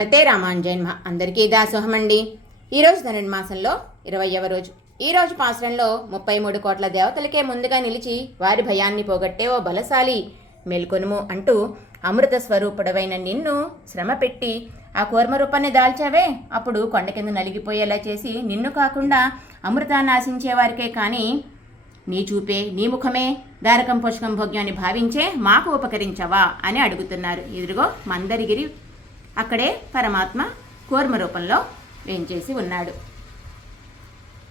శ్రీమతే రామానుజన్ అందరికీ దాసోహమండి. ఈరోజు ధనుర్మాసంలో 20వ రోజు. ఈరోజు పాసురంలో 33 కోట్ల దేవతలకే ముందుగా నిలిచి వారి భయాన్ని పోగొట్టే ఓ బలశాలి మేల్కొనుము అంటూ అమృత స్వరూపుడవైన నిన్ను శ్రమ పెట్టి ఆ కూర్మ రూపాన్ని దాల్చావే, అప్పుడు కొండ కింద నలిగిపోయేలా చేసి నిన్ను కాకుండా అమృతాన్ని ఆశించే వారికే కానీ నీ చూపే నీ ముఖమే దారకం పోషకం భోగ్యాన్ని భావించే మాకు ఉపకరించవా అని అడుగుతున్నారు. ఇదిగో మందరిగిరి అక్కడే పరమాత్మ కూర్మ రూపంలో వేంచేసి ఉన్నాడు.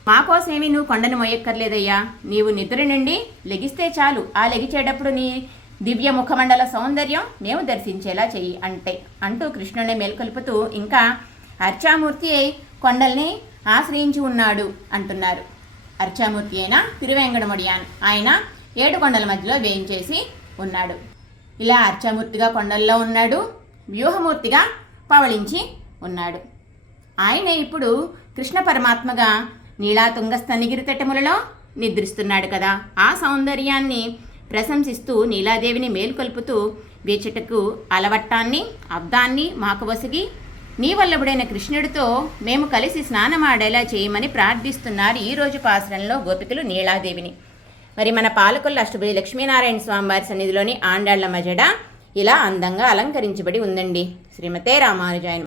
మాకోసమేమి నువ్వు కొండను మొయ్యక్కర్లేదయ్యా, నీవు నిద్ర నుండి లెగిస్తే చాలు, ఆ లెగిచేటప్పుడు నీ దివ్య ముఖమండల సౌందర్యం మేము దర్శించేలా చెయ్యి అంటూ కృష్ణుని మేల్కొల్పుతూ ఇంకా అర్చామూర్తి కొండల్ని ఆశ్రయించి ఉన్నాడు అంటున్నారు. అర్చామూర్తి అయిన తిరువేంగడముడియాన్ ఆయన 7 కొండల మధ్యలో వేయించేసి ఉన్నాడు. ఇలా అర్చామూర్తిగా కొండల్లో ఉన్నాడు, వ్యూహమూర్తిగా పవళించి ఉన్నాడు. ఆయనే ఇప్పుడు కృష్ణ పరమాత్మగా నీలాతుంగ స్తనిగిరి తటములలో నిద్రిస్తున్నాడు కదా. ఆ సౌందర్యాన్ని ప్రశంసిస్తూ నీలాదేవిని మేల్కొల్పుతూ వేచటకు అలవట్టాన్ని అబ్దాన్ని మాకు వసిగి నీ వల్లభుడైన కృష్ణుడితో మేము కలిసి స్నానమాడేలా చేయమని ప్రార్థిస్తున్నారు ఈరోజు పాసురంలో గోపికలు నీలాదేవిని. మరి మన పాలకొల్లు అష్టభుజ లక్ష్మీనారాయణ స్వామివారి సన్నిధిలోని ఆండాళ్ల మజడ ఇలా అందంగా అలంకరించబడి ఉందండి. శ్రీమతే రామానుజాయ.